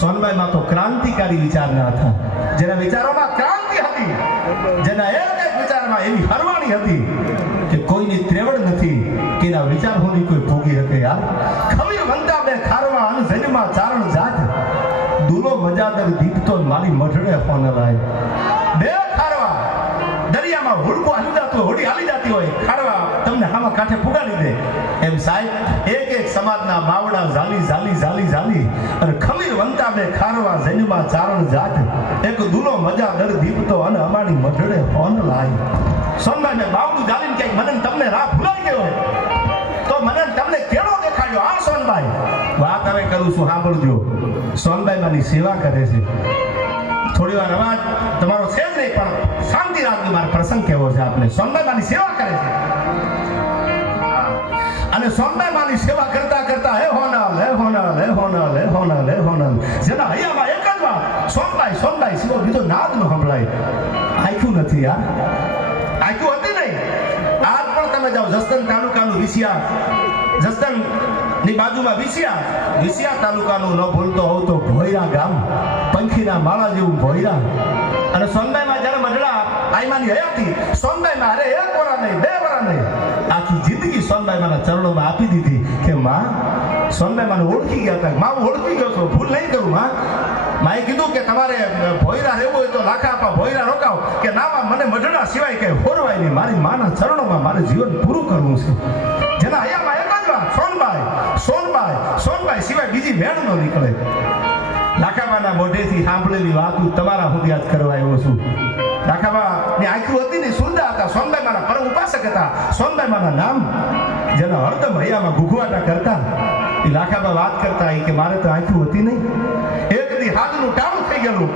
સોનબાઈમાં તો ક્રાંતિકારી વિચારના હતા. જેના વિચારોમાં ક્રાંતિ હતી. જેના એક એક વિચારમાં એવી હરવાણી હતી કે કોઈની ત્રેવડ નથી કે એના વિચારોની કોઈ ભોગી શકે યાર ખમીર વંતા બે ખારવા અન જન્મા ચારણ જાત. દુલો મજાદર દીપતો મારી મઢડે ફોન લાય. બે ખારવા દરિયામાં હુડકો હાલી જતો હોડી હાલી જતી હોય ખારવા હામાં કાંઠે પુગાડી દે. એમ સાહેબ એક એક સમાજના બાવડા ઝાલી ઝાલી ઝાલી ઝાલી અને ખમીર વંતા બે ખારવા જન્મા ચારણ જાત. એક દુલો મજા દર દીપતો અને અમારી મઢડે ફોન લાય. સોનભાઈ મેં બાવડું ઝાલીને કઈ મને તમને રાહ ભૂલાઈ ગયો તો મને તમને કેળો દેખાડ્યો. આ સોનભાઈ વાત હવે કરું છું, સાંભળજો. સોનભાઈ મારી સેવા કરે છે. થોડી વાર અવાજ, તમારો છે જ નહીં, પણ શાંતિ રાખજો, મારો પ્રસંગ કેવો છે આપણે સોનભાઈ મારી સેવા કરે છે. અને સોનભાઈ માની સેવા કરતા કરતા, હે હોનાલ હે હોનાલ હે હોનાલ હે હોનાલ હે હોનાલ. જેના હૈયામાં એક જ વાત સોનભાઈ સોનભાઈ સિવો બીજો નાદ ન સંભળાય. આખ્યું નથી યાર આખ્યું હતી નહીં. આજ પણ તમે જાઓ જસદન તાલુકાનું વિસિયા જસદનની બાજુમાં વિસિયા. વિસિયા તાલુકાનું ન ભૂલતો હોવ તો ભોયરા ગામ, પંખીના માળા જેવું ભોયરા. અને સોનબાઈમાં જ્યારે મંડળા આઈમાની હયાતી સોનબાઈમાં અરે એક વરા નહીં, બે વરા નહીં. સોનબાઈ મારા ચરણોમાં આપી દીધી કે માં સોનબાઈ મને ઓળખી ગયા હતા. માં ઓળખી ગયો છું. ભૂલ નહીં કરું, માં. માએ કીધું કે તમારે ભોયરા રહેવું હોય તો લાખા આપા ભોયરા રોકાવ કે ના, માં, મને મઢડા સિવાય કઈ હોરવાય નહીં. મારી માના ચરણોમાં મારે જીવન પૂરું કરવું છે. જેના હયામાં એક જ વાત, સોનબાઈ સોનબાઈ સોનબાઈ સિવાય બીજી મેળ ન નીકળે. લાખાબાના મોઢેથી સાંભળેલી વાત તમારા હું યાદ કરવા આવ્યો છું. લાખાબા ની આંખો હતી ને સુંદર હતા સોનબાઈ મારા પરમ ઉપાસક હતા સોનબાઈ મારા નામ જેના હરદમ હૈયામાં ઘૂઘવાટા કરતા એ લાખાબા વાત કરતા કે મારે તો આંખું હતી નહીં એક દી હાથનું ટાણું થઈ ગયેલું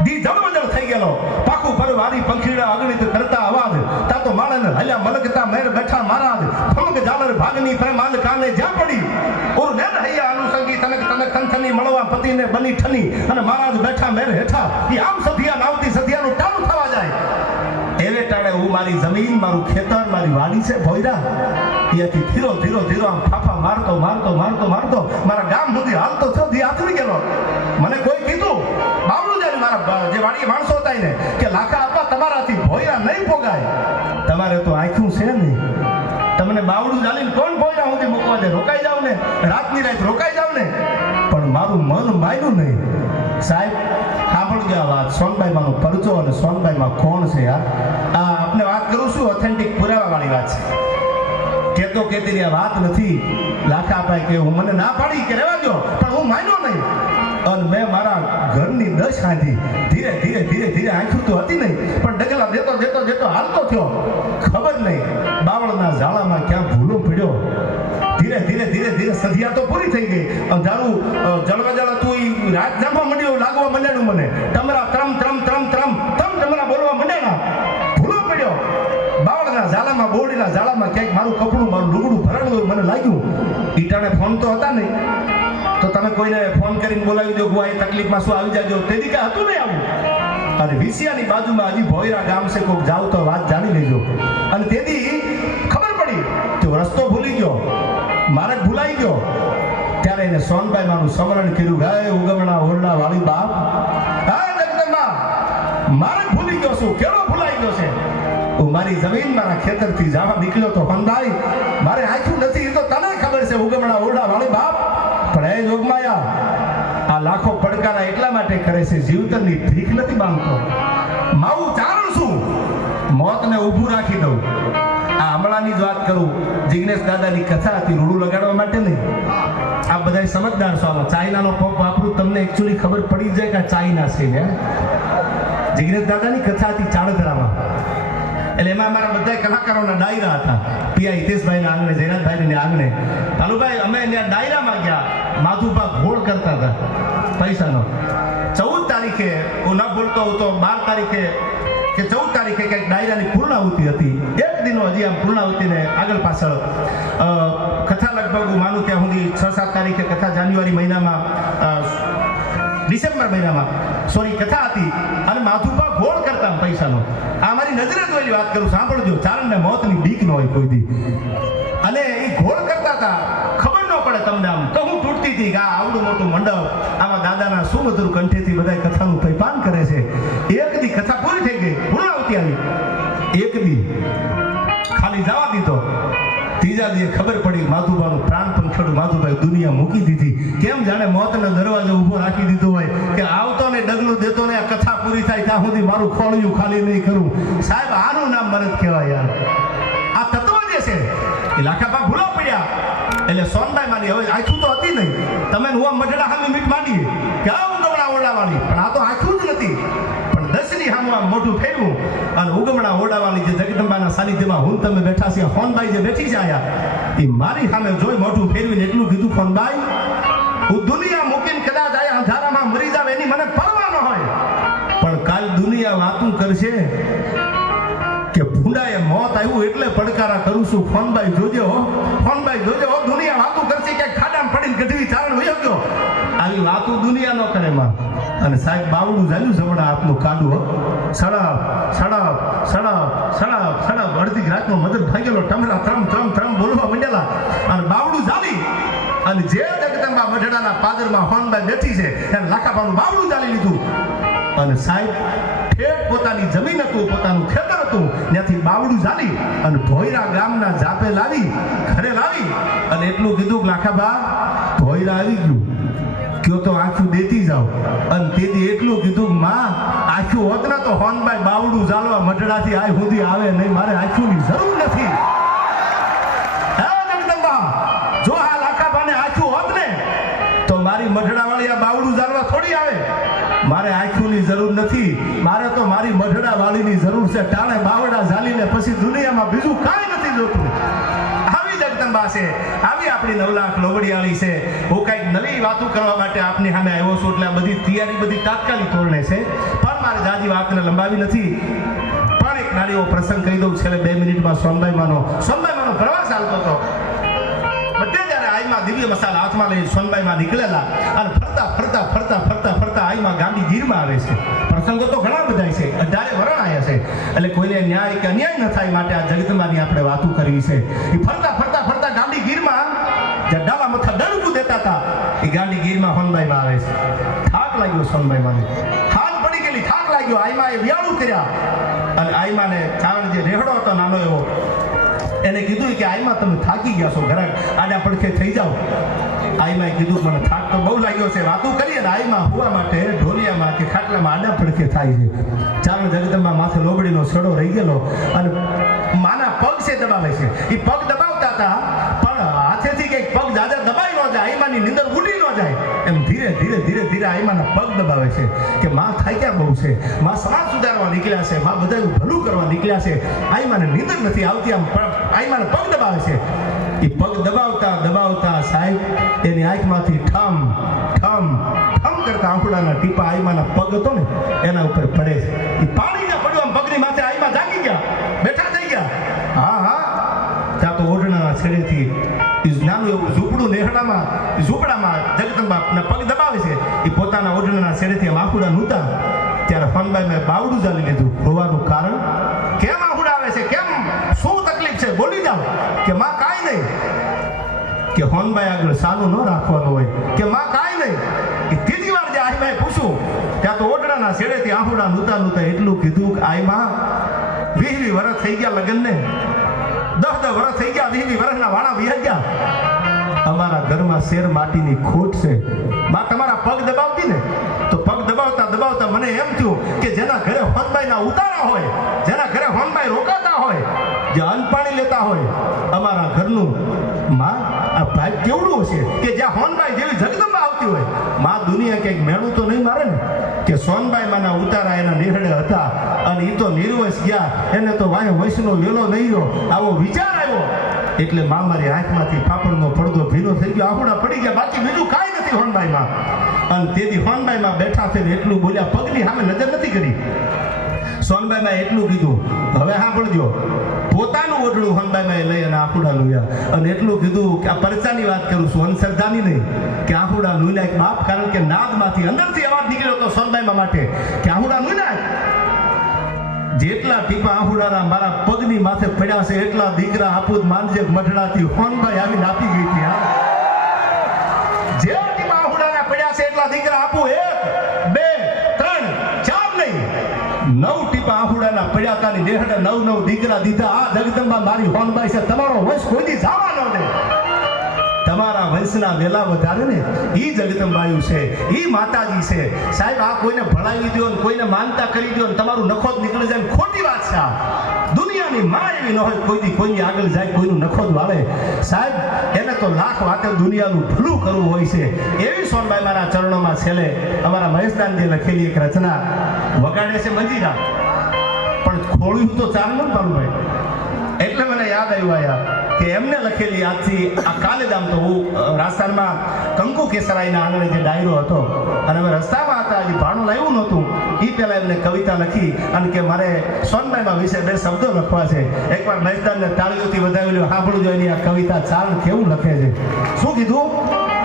દી જળબજળ થઈ ગયેલો પાકું પરવારી પંખીડા અગણિત કરતા અવાજ તા તો માણને હલ્યા મલકતા મેર બેઠા મહારાજ ફમક જાલર ભાગની પ્રેમ આલ કાને જ્યાં પડી ઓર નેર હૈયા અનુસંગી તનક તનક કંથની મળવા પતિને બની ઠની અને મહારાજ બેઠા મેર મારી જમીન, મારું ખેતર, મારી વાડી છે, ભોયરા. ત્યાંથી ધીરો ધીરો ધીરો આમ ફાફા મારતો મારતો મારતો મારતો. મારા ગામ સુધી હાલતો થયો ધી આથમી ગયેલો. મને કોઈ કીધું જાય મારા જે વાડી માણસો હતા એને, કે લાખા આપવા તમારાથી ભોયરા નહીં પોગાય. તમારે તો આંખ્યું છે નહીં. તમને બાવડું ચાલીને કોણ ભોયરા સુધી મૂકવા દે? રોકાઈ જાવ ને. રાતની રાત રોકાઈ જાવ ને. પણ મારું મન માન્યું નહીં. સાહેબ, સાંભળજો આ વાત. સોનબાઈમાંનો પરચો અને સોનબાઈમાં કોણ છે યાર? આ આપને વાત કરું છું ઓથેન્ટિક પુરાવાવાળી વાત છે. કેતો કેતી આ વાત નથી. લાખા અપાય કે હું મને ના પાડી કે રહેવા દો પણ હું માન્યો નહીં. અને મેં મારા ઘરની દશ આંધી ધીરે ધીરે ધીરે ધીરે આંખું તો હતી નહીં, પણ ડગલા દેતો દેતો દેતો હાલતો થયો. ખબર નહીં, બાવળના ઝાડામાં ક્યાં ભૂલો પડ્યો. ધીરે ધીરે ધીરે ધીરે સધિયા તો પૂરી થઈ ગઈ. અંધારું જળવા જળા તું ઈ રાત જામવા મળ્યો લાગવા માંડ્યાનું મને. તમરા બાવળના જાળામાં ક્યાંક મારું કપડું, મારું લુગડું ભરાણું હોય મને લાગ્યું. ઈટાણે ફોન તો હતા નહીં. તો તમે કોઈને ફોન કરીને બોલાવી દો ગુઆ એ તકલીફમાં શું આવી જાજો? તેથી કાંઈ હતું નહીં આવું. અને વિસિયાની બાજુમાં હજી ભોયરા ગામ છે, કોક જાવ તો વાત જાણી લેજો. અને તેથી ખબર પડી કે રસ્તો ભૂલી ગયો. માર્ગ ભૂલાઈ ગયો. ત્યારે એને સોનભાઈ મારું સ્મરણ કર્યું ગાય ઉગમણા ઓરડા વાળી બાપ, હા જગદંબા માર્ગ ભૂલી ગયો છું, કેળો ભૂલાઈ ગયો છે. મારી જમીન મારા ખેતરથી જવા નીકળ્યો તો હંદાઈ મારે આંખું નથી, એ તો તને ખબર છે, ઉગમણા ઓરડા વાળી બાપ. પણ એ જોગમાયા આ લાખો પડકારા એટલા માટે કરે છે, જીવતરની ભીખ નથી માંગતો. માવું ચારણ શું મોતને ઊભું રાખી દઉં. આ હમણાંની જ વાત કરું. જિગ્નેશ દાદાની કથા હતી, રૂડું લગાડવા માટે નહીં. આ બધા સમજદાર છો આમાં ચાઇનાનો પંપ વાપરું, તમને એકચ્યુઅલી ખબર પડી જાય કે ચાઇના છે ને? જિગ્નેશ દાદાની કથા હતી ચાણધરામાં. એટલે એમાં અમારા બધા કલાકારોના ડાયરા હતા. પીઆઈ હિતેશભાઈના આંગણે જયનાથભાઈના આંગણે. ભાનુભાઈ, અમે ત્યાં ડાયરામાં ગયા. માધુભા ગોળ કરતા હતા પૈસાનો. ચૌદ તારીખે, હું ન ભૂલતો હું તો બાર તારીખે કે ચૌદ તારીખે કંઈક ડાયરાની પૂર્ણાહુતિ હતી. એક દિનો હજી આમ પૂર્ણાહુતિને આગળ પાછળ કથા લગભગ હું માનું ત્યાં સુધી છ સાત તારીખે, કથા જાન્યુઆરી મહિનામાં ડિસેમ્બર મહિનામાં. સોરી કથા હતી. અને માથુપા ગોળ કરતા પૈસાનો. આ મારી નજરે જોયેલી વાત કરું, સાંભળજો. ચારણને મોતની બીક ન હોય કોઈ દી. અને એ ઘોળ કરતા હતા. ખબર ન પડે તમને આમ. તો હું તૂટતી હતી કે આ આવડું મોટું મંડપ આમાં દાદાના સુમધુર કંઠેથી બધા કથાનું પૈપાન કરે છે. એક દી કથા પૂરી થઈ ગઈ. પૂર્ણાવતી આવી. એક દી. ખાલી જવા દીધો. દીએ ખબર પડી, માધુબાનું પ્રાણ પંખેડું માધુભાઈ દુનિયા મૂકી દીધી. કેમ જાણે મોતનો દરવાજો ઊભો રાખી દીધો હોય કે આવતો ને ડગલું દેતો ને આ કથા પૂરી થાય, ત્યાં સુધી મારું ખોળિયું ખાલી નહીં કરું. સાહેબ, આનું નામ મરદ કહેવાય યાર. આ તત્વ જે છે, એ લાખાપા ભૂલો પડ્યા. એટલે સોનભાઈ માની, હવે આખું તો હતી નહીં. તમે હું મઢડા સામે મીટ માંડીએ. કે આ ઉગમણા ઓળાવાની પણ આ તો પણ સામે મોઢું ફેરવું અને ઉગમણા ઓરડાવાળી જે જગદંબાના સાનિધ્યમાં હું તમે બેઠા છે ફોનભાઈ જે બેઠી છે એ મારી સામે જોઈ મોઢું ફેરવીને એટલું કીધું ફોનભાઈ હું દુનિયા મૂકીને કદાચ આયા અંધારામાં મરી જાવ એની મને પરવા ન હોય. પણ કાલ દુનિયા વાતું કરશે કે ભૂંડાએ મોત આવ્યું એટલે પડકારા કરું છું. ફોનભાઈ જોજે હો ફોનભાઈ જોજે હો, દુનિયા વાતું કરશે કે ખાડામાં પડીને ગઢવી ચારણ વયો ગયો. આવી વાતું દુનિયા ન કરે માં અને સાહેબ બાવડું જાલ્યું જમણા હાથનું કાઢું સડપ સડપ સડપ સડપ સડપ અડધી રાતનો મદદ ભાગેલો ટમરા ત્રમ ત્રમ ત્રમ બોલવા મંડેલા. અને બાવડું ચાલી અને જે જગદંબા મઢડાના પાદરમાં હોનબાઈ બેઠી છે, એને લાખાપાનું બાવડું ચાલી લીધું. અને સાહેબ ઠેઠ પોતાની જમીન હતું, પોતાનું ખેતર હતું. ત્યાંથી બાવડું ચાલી અને ભોયરા ગામના જાપે લાવી, ઘરે લાવી. અને એટલું કીધું લાખાબા ભોયરા આવી ગયું. કયો તો આખું દેતી જાઓ. અને તેથી એટલું કીધું, માં આખું હોત ને તો હોનભાઈ બાવડું ચાલવા મઢડાથી આ સુધી આવે નહીં. મારે આખુંની જરૂર નથી. જો આ લાખાબાને આખું હોત ને, તો મારી મઢડાવાળી આ બાવડું ચાલવા થોડી આવે. મારે આંખોની જરૂર નથી. મારે તો મારી મઢડા વાળીની જરૂર છે. ટાણે બાવડા ઝાલીને પછી દુનિયામાં બીજું કાંઈ નથી જોતું. આવી છે આવી આપણી નવલાખ લોબડિયાળી છે. હું કંઈક નવી વાતો કરવા માટે આપની સામે આવ્યો છું, એટલે આ બધી તૈયારી બધી તાત્કાલિક ધોરણે છે. પણ મારે જાજી વાતને લંબાવી નથી. પણ એક નાની પ્રસંગ કહી દઉં, છેલ્લે બે મિનિટમાં સોનભાઈમાંનો સોનભાઈમાંનો પ્રવાસ ચાલતો હતો. બધે નીકળેલા, અને ફરતા ફરતા ફરતા ફરતા ફરતા આઈમાં ગાંધી ગીરમાં આવે છે. પ્રસંગો તો ઘણા બધા છે, અઢારે વરણ આવ્યા છે. એટલે કોઈને ન્યાય કે અન્યાય ન થાય માટે આ જગદંબાની આપણે વાતો કરવી છે. એ ફરતા ફરતા જે ડાલા મથા ડણકું દેતા હતા, એ ગાડી ગીરમાં હોનબાઈમાં આવે છે. થાક લાગ્યો સોનબાઈમાં હાલ પડી ગયેલી, થાક લાગ્યો. આઈમાં એ વ્યાળું કર્યા. અને આઈમાને ચારણ જે રેહડો હતો નાનો એવો, એને કીધું કે આઈમાં તમે થાકી ગયા છો ઘરે. આડા પડખે થઈ જાઓ. આઈમાં કીધું, મને થાક તો બહુ લાગ્યો છે. વાતું કરીએ ને આઈમાં હોવા માટે ઢોલિયામાં કે ખાટલામાં આડા પડખે થાય છે. ચારણ જગદંબા માથે લોબડીનો છેડો રહી ગયેલો અને માના પગ છે દબાવે છે. એ પગ દબાવતા હતા પણ હાથેથી કંઈક પગ દાદા દબાઈ ન જાય આઈમાની નીંદર ઉડી ન જાય. એમ ધીરે ધીરે ધીરે ધીરે આઈમાના પગ દબાવે છે કે માં થાક્યા બહુ છે? માં સમાજ સુધારવા નીકળ્યા છે. માં બધાનું ભલું કરવા નીકળ્યા છે. આઈમાને નીંદર નથી આવતી આમ આઈમાને પગ દબાવે છે. એ પગ દબાવતા દબાવતા સાહેબ એની આંખમાંથી ઠમ ઠમ ઠમ કરતા આંખડાના ટીપા આઈમાના પગ હતો ને, એના ઉપર પડે છે. એ પગ દબાવે છે. એ પોતાના ઓઢણાના છેડેથી આમ આખુડા નૂતા. ત્યારે ફનભાઈ મેં બાવડું ચાલી લીધું. હોવાનું કારણ? કેમ આંખુડા આવે છે? કેમ? શું તકલીફ છે? બોલી જાઓ. કે માં કાંઈ નહીં. કે હોનભાઈ આગળ સાનું ન રાખવાનું હોય. કે માં કાંઈ નહીં. એ ત્રીજી વાર જે આઈમાએ પૂછું ત્યાં તો ઓઢણાના છેડેથી આંખુડા નહોતા નૂતા એટલું કીધું કે આઈમાં વીસ વીસ વર્ષ થઈ ગયા લગ્નને. દસ દસ વર્ષ થઈ ગયા વીસ વીસ વર્ષના વાળા વિહર ગયા. અમારા ઘરમાં શેર માટીની ખોટ છે. માં તમારા પગ દબાવતી ને? તો પગ દબાવતા દબાવતા મને એમ થયું કે જેના ઘરે હોનબાઈના ઉતારા હોય, જેના ઘરે હોનભાઈ રોકાતા હોય, જે અન્ન પાણી લેતા હોય, અમારા ઘરનું માં, આ ભાઈ કેવડું હશે કે જ્યાં હોનભાઈ જેવી જગદંબા આવતી હોય? માં, દુનિયા કંઈક મેળું તો નહીં મારે ને? કે સોનભાઈ માના ઉતારા એના નિહળે હતા અને એ તો નિર્વસ ગયા, એને તો વાય વૈષ્ણવ વેલો નહીં રહ્યો. આવો વિચાર એટલે મા મારી આંખમાંથી પાપડનો પડદો ભીનો થઈ ગયો. આંખોડા પડી ગયા. બાકી બીજું કાંઈ નથી હોનબાઈમાં. અને તેથી હોનબાઈમાં બેઠા થઈને એટલું બોલ્યા, પગની સામે નજર નથી કરી. સોનબાઈમાં એટલું કીધું, હવે સાંભળજો. પોતાનું ઓઢણું હોનબાઈમાં લઈ અને આંખુડા લુયા. અને એટલું કીધું કે, આ પરચાની વાત કરું છું અંધશ્રદ્ધાની નહીં. કે આંખુડા લુલ્યા એક બાપ, કારણ કે નાદમાંથી અંદરથી અવાજ નીકળ્યો હતો સોનબાઈમાં માટે, કે આંખુડા લુલ્યા જેટલા ટીપા આંખુડાના મારા પગની માથે પડ્યા છે, એટલા દીકરા આપુદ માનજે મઢડાથી હોનભાઈ આવીને આપી ગઈ હતી, હા. જે ટીપા આહુડાના પડ્યા છે, એટલા દીકરા આપું એક, બે, ત્રણ, ચાર નહીં. નવ ટીપા આહુડાના પડ્યા તાની દેહડા નવ નવ દીકરા દીધા. આ જગદંબા મારી હોનભાઈ છે, તમારો વંશ કોઈ દી જવા ન દે. તમારા વંશના વેલા વધારે ને એ જગદંબાયું છે એ માતાજી છે. સાહેબ, આ કોઈને ભણાવી દો ને, કોઈને માનતા કરી દો ને, તમારું નખોદ નીકળી જાય ખોટી વાત છે આ. દુનિયાની માં એવી ન હોય કોઈ દી કોઈની આગળ જાય, કોઈનું નખોદ વાળે. સાહેબ, એને તો લાખ વાતે દુનિયાનું ભલું કરવું હોય છે. એવી સોનબાઈ મારા ચરણોમાં છેલ્લે અમારા મહેશદાનજી લખેલી એક રચના વગાડે છે મંજીરા. પણ ખોળ્યું તો ચાલ ને ભાઈ એટલે મને યાદ આવ્યું આયા કે એમને લખેલી આજથી આ કાલે તો હું રાજસ્થાનમાં કંકુ કેસરાઈના આંગણે જે ડાયરો હતો, અને અમે રસ્તામાં હતા, હજી ભાણું લાવ્યું નહોતું એ પહેલાં એમને કવિતા લખી અને કે મારે સોનબાઈમાં વિશે બે શબ્દો લખવા છે. એકવાર મહેશદાનને તાળીઓથી વધાવેલું સાંભળું જો એની આ કવિતા ચારણ કેવું લખે છે. શું કીધું?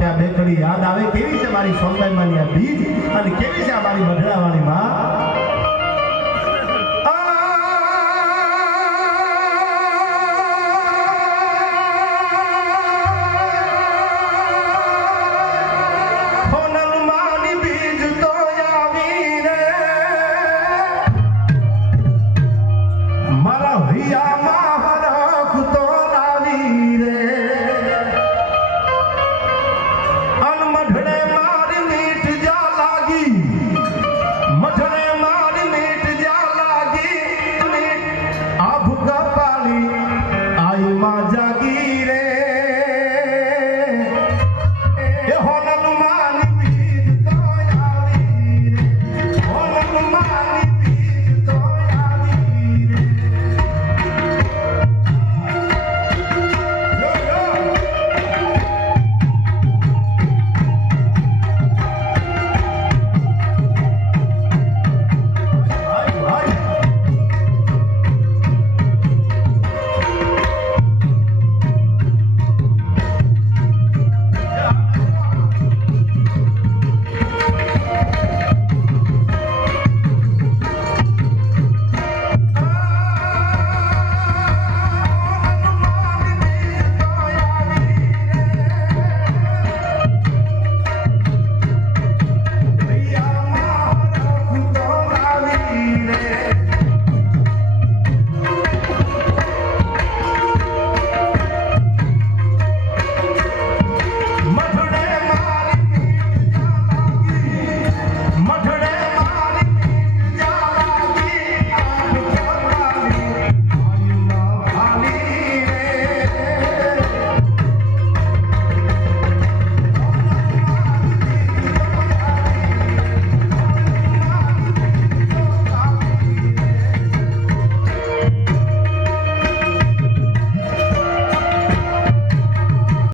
મને જગદંબા આ બે યાદ આવે કેવી છે મારી સોનબાઈમાંની આ બીજ? અને કેવી છે આ મારી મઢડાવાળી